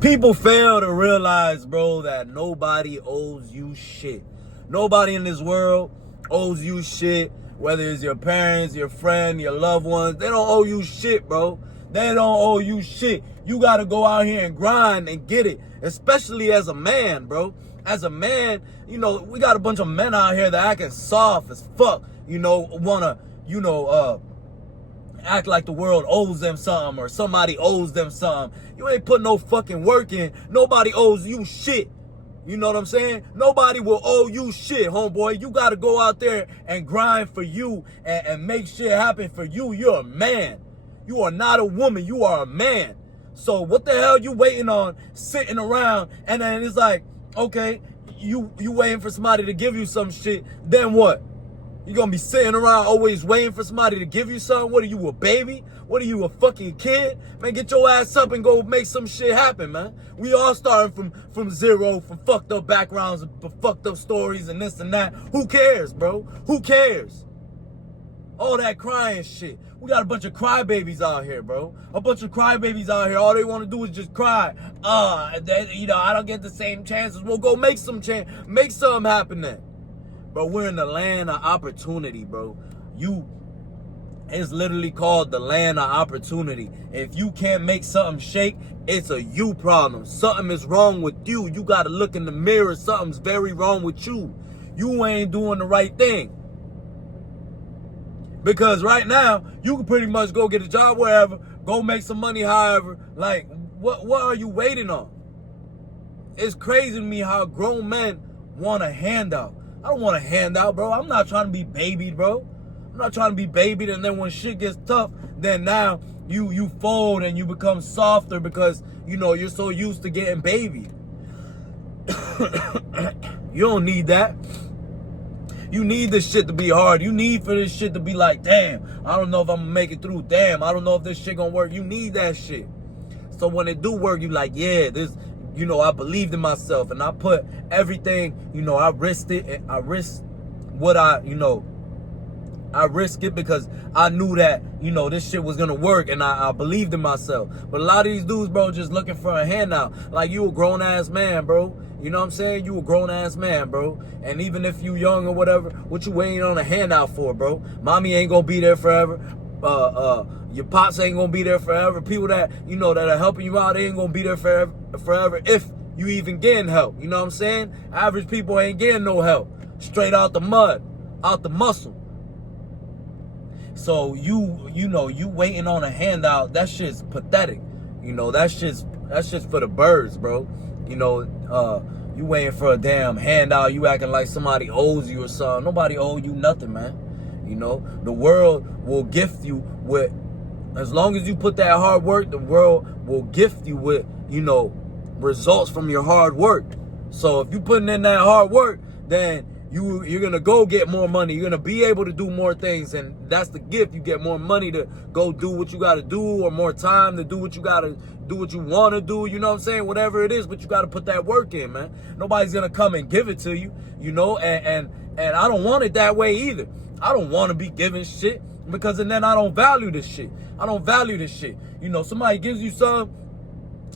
People fail to realize, bro, that nobody owes you shit. Nobody in this world owes you shit. Whether it's your parents, your friend, your loved ones, they don't owe you shit, bro. They don't owe you shit. You gotta go out here and grind and get it. Especially as a man, bro. As a man, you know, we got a bunch of men out here that acting soft as fuck. You know, wanna, act like the world owes them something or somebody owes them something. You ain't put no fucking work in. Nobody owes you shit. You know what I'm saying? Nobody will owe you shit, homeboy. You got to go out there and grind for you and make shit happen for you. You're a man. You are not a woman. You are a man. So what the hell you waiting on, sitting around, and then it's like, okay, you waiting for somebody to give you some shit, then what? You gonna be sitting around always waiting for somebody to give you something? What are you, a baby? What are you, a fucking kid? Man, get your ass up and go make some shit happen, man. We all starting from zero, from fucked up backgrounds, from fucked up stories and this and that. Who cares, bro? Who cares? All that crying shit. We got a bunch of crybabies out here, bro. A bunch of crybabies out here. All they want to do is just cry. I don't get the same chances. Well, go make some change. Make something happen then. But we're in the land of opportunity, bro. It's literally called the land of opportunity. If you can't make something shake, it's a you problem. Something is wrong with you. You got to look in the mirror. Something's very wrong with you. You ain't doing the right thing. Because right now, you can pretty much go get a job wherever, go make some money however. Like, what are you waiting on? It's crazy to me how grown men want a handout. I don't want a handout, bro. I'm not trying to be babied, bro. I'm not trying to be babied, and then when shit gets tough, then now you fold and you become softer because, you know, you're so used to getting babied. You don't need that. You need this shit to be hard. You need for this shit to be like, damn, I don't know if I'm gonna make it through. Damn, I don't know if this shit gonna work. You need that shit. So when it do work, you like, yeah, this, you know, I believed in myself and I put everything, you know, I risked it. And I risked what I risked it because I knew that, you know, this shit was gonna work and I believed in myself. But a lot of these dudes, bro, just looking for a handout. Like, you a grown ass man, bro. You know what I'm saying? You a grown ass man, bro. And even if you young or whatever, what you waiting on a handout for, bro? Mommy ain't gonna be there forever. Your pops ain't gonna be there forever. People that, you know, that are helping you out, they ain't gonna be there forever if you even getting help. You know what I'm saying? Average people ain't getting no help. Straight out the mud, out the muscle. So you know, you waiting on a handout, that shit's pathetic. You know, that's just for the birds, bro. You know, you waiting for a damn handout, you acting like somebody owes you or something. Nobody owe you nothing, man. You know, the world will gift you with, as long as you put that hard work, the world will gift you with, you know, results from your hard work. So if you putting in that hard work, then you're gonna go get more money. You're gonna be able to do more things, and that's the gift. You get more money to go do what you gotta do, or more time to do what you gotta do, what you wanna do. You know what I'm saying? Whatever it is, but you gotta put that work in, man. Nobody's gonna come and give it to you, you know. And I don't want it that way either. I don't want to be given shit because then I don't value this shit. I don't value this shit. You know, somebody gives you something,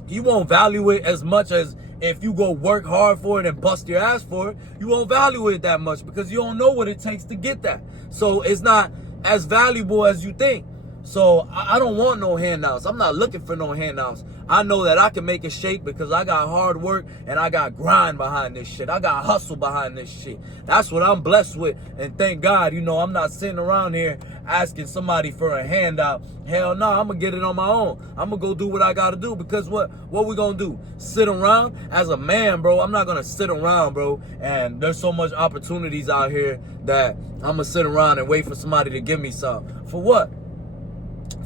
you won't value it as much as if you go work hard for it and bust your ass for it. You won't value it that much because you don't know what it takes to get that. So it's not as valuable as you think. So I don't want no handouts. I'm not looking for no handouts. I know that I can make it shake because I got hard work and I got grind behind this shit. I got hustle behind this shit. That's what I'm blessed with. And thank God, you know, I'm not sitting around here asking somebody for a handout. Hell no, I'm going to get it on my own. I'm going to go do what I got to do because what we going to do? Sit around? As a man, bro, I'm not going to sit around, bro. And there's so much opportunities out here that I'm going to sit around and wait for somebody to give me something. For what?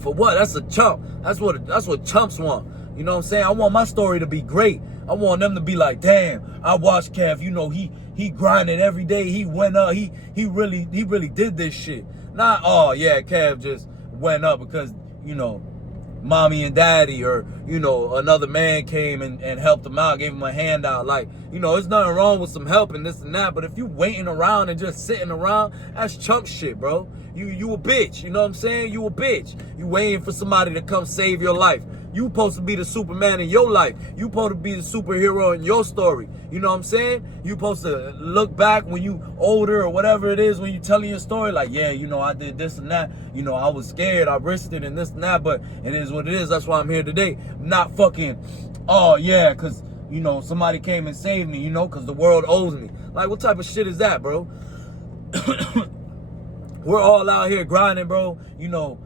For what? That's a chump. That's what chumps want. You know what I'm saying? I want my story to be great. I want them to be like, damn, I watched Kev, you know, he grinded every day. He went up. He really did this shit. Not, oh yeah, Kev just went up because, you know, mommy and daddy or, you know, another man came and helped him out, gave him a handout. Like, you know, there's nothing wrong with some help and this and that. But if you waiting around and just sitting around, that's chump shit, bro. You a bitch. You know what I'm saying? You a bitch. You waiting for somebody to come save your life. You supposed to be the Superman in your life. You supposed to be the superhero in your story. You know what I'm saying? You supposed to look back when you older or whatever it is when you telling your story. Like, yeah, you know, I did this and that. You know, I was scared. I risked it and this and that. But it is what it is. That's why I'm here today. Not fucking, oh, yeah, because, you know, somebody came and saved me, you know, because the world owes me. Like, what type of shit is that, bro? We're all out here grinding, bro. You know,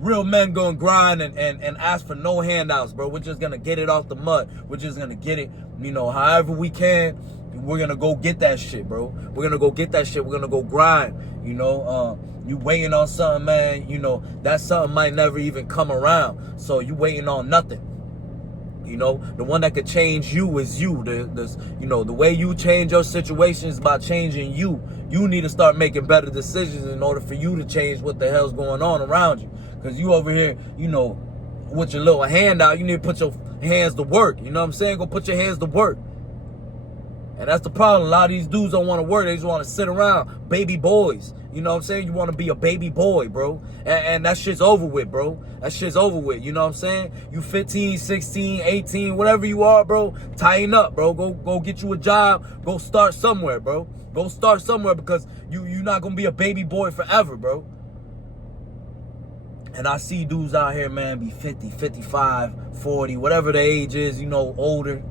real men gonna grind and ask for no handouts, bro. We're just gonna get it off the mud. We're just gonna get it, you know, however we can. We're gonna go get that shit, bro. We're gonna go get that shit. We're gonna go grind, you know. You waiting on something, man, you know, that something might never even come around. So you waiting on nothing. You know, the one that could change you is you. You know, the way you change your situation is by changing you. You need to start making better decisions in order for you to change what the hell's going on around you. Because you over here, you know, with your little handout, you need to put your hands to work. You know what I'm saying? Go put your hands to work. And that's the problem. A lot of these dudes don't want to work. They just want to sit around. Baby boys. You know what I'm saying? You want to be a baby boy, bro. And that shit's over with, bro. That shit's over with. You know what I'm saying? You 15, 16, 18, whatever you are, bro. Tighten up, bro. Go get you a job. Go start somewhere, bro. Go start somewhere because you're not going to be a baby boy forever, bro. And I see dudes out here, man, be 50, 55, 40, whatever the age is, you know, older.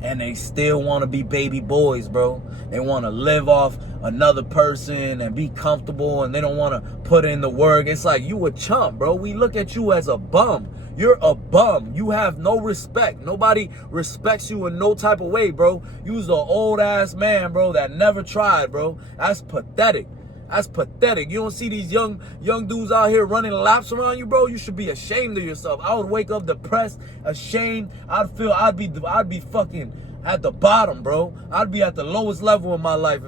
And they still want to be baby boys, bro. They want to live off another person and be comfortable, and they don't want to put in the work. It's like, you a chump, bro. We look at you as a bum. You're a bum. You have no respect. Nobody respects you in no type of way, bro. You's an old-ass man, bro, that never tried, bro. That's pathetic. That's pathetic. You don't see these young dudes out here running laps around you, bro. You should be ashamed of yourself. I would wake up depressed, ashamed. I'd be fucking at the bottom, bro. I'd be at the lowest level in my life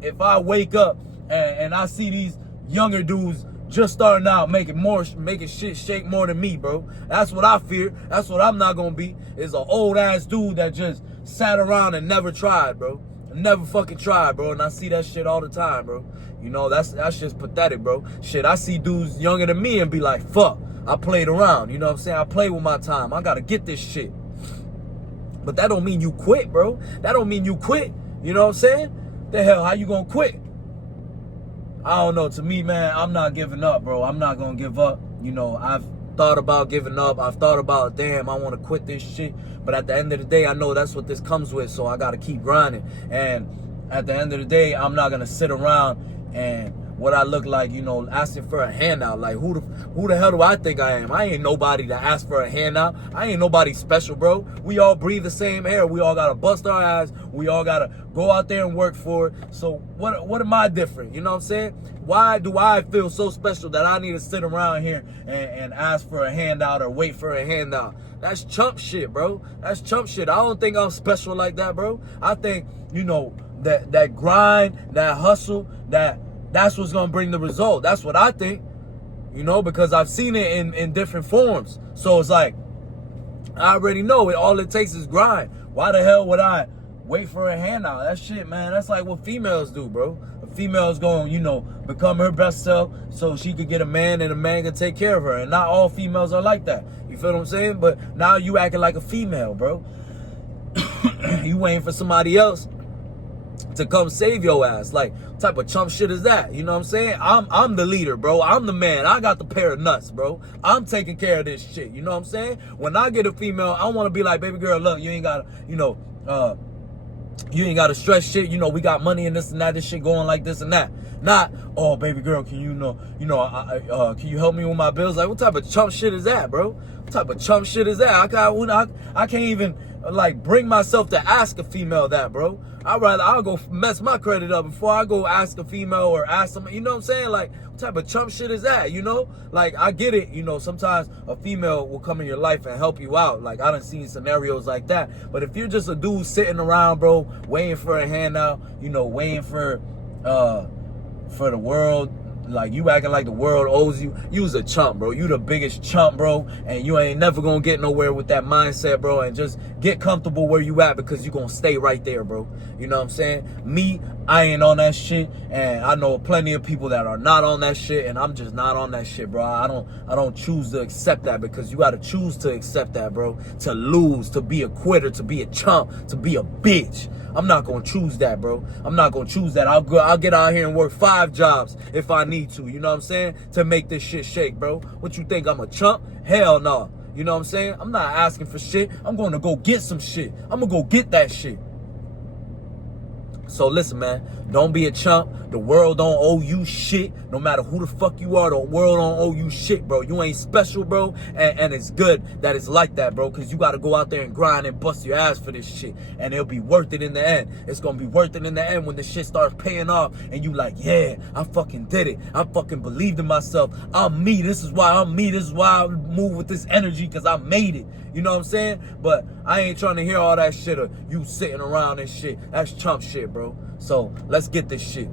if I wake up and I see these younger dudes just starting out making shit shake more than me, bro. That's what I fear. That's what I'm not gonna be. Is an old ass dude that just sat around and never tried, bro. Never fucking tried, bro. And I see that shit all the time, bro. You know, that's just pathetic, bro. Shit, I see dudes younger than me and be like, fuck, I played around. You know what I'm saying? I played with my time. I gotta get this shit. But that don't mean you quit, bro. That don't mean you quit. You know what I'm saying? The hell, how you gonna quit? I don't know. To me, man, I'm not giving up, bro. I'm not gonna give up. You know, I've thought about giving up. I've thought about, damn, I want to quit this shit. But at the end of the day, I know that's what this comes with. So I got to keep grinding. And at the end of the day, I'm not going to sit around and what I look like, you know, asking for a handout. Like, who the hell do I think I am? I ain't nobody to ask for a handout. I ain't nobody special, bro. We all breathe the same air. We all got to bust our ass. We all got to go out there and work for it. So what am I different? You know what I'm saying? Why do I feel so special that I need to sit around here and ask for a handout or wait for a handout? That's chump shit, bro. That's chump shit. I don't think I'm special like that, bro. I think, you know, that grind, that hustle, that's what's going to bring the result. That's what I think, you know, because I've seen it in different forms. So it's like, I already know it. All it takes is grind. Why the hell would I wait for a handout? That shit, man, that's like what females do, bro. A female's going to, you know, become her best self so she could get a man and a man can take care of her. And not all females are like that. You feel what I'm saying? But now you acting like a female, bro. You waiting for somebody else to come save your ass. Like, what type of chump shit is that? You know what I'm saying? I'm the leader, bro. I'm the man. I got the pair of nuts, bro. I'm taking care of this shit. You know what I'm saying? When I get a female, I want to be like, baby girl, look, you ain't got to, you know, you ain't got to stress shit. You know, we got money and this and that. This shit going like this and that. Not, oh, baby girl, can you can you help me with my bills? Like, what type of chump shit is that, bro? What type of chump shit is that? I can't even, like, bring myself to ask a female that, bro. I'll go mess my credit up before I go ask a female or ask somebody. You know what I'm saying? Like, what type of chump shit is that, you know? Like, I get it, you know, sometimes a female will come in your life and help you out. Like, I done seen scenarios like that. But if you're just a dude sitting around, bro, waiting for a handout, you know, waiting for the world, like, you acting like the world owes you, you's a chump, bro. You the biggest chump, bro, and you ain't never gonna get nowhere with that mindset, bro, and just get comfortable where you at because you gonna stay right there, bro. You know what I'm saying? Me, I ain't on that shit, and I know plenty of people that are not on that shit, and I'm just not on that shit, bro. I don't choose to accept that, because you gotta choose to accept that, bro. To lose, to be a quitter, to be a chump, to be a bitch. I'm not gonna choose that, bro. I'm not gonna choose that. I'll get out here and work 5 jobs if I need to, you know what I'm saying? To make this shit shake, bro. What you think, I'm a chump? Hell no. You know what I'm saying? I'm not asking for shit. I'm gonna go get some shit. I'm gonna go get that shit. So listen, man, don't be a chump. The world don't owe you shit. No matter who the fuck you are, the world don't owe you shit, bro. You ain't special, bro. And it's good that it's like that, bro, because you got to go out there and grind and bust your ass for this shit. And it'll be worth it in the end. It's going to be worth it in the end when the shit starts paying off. And you like, yeah, I fucking did it. I fucking believed in myself. I'm me. This is why I'm me. This is why I move with this energy, because I made it. You know what I'm saying? But I ain't trying to hear all that shit of you sitting around and shit. That's chump shit, bro. So let's get this shit.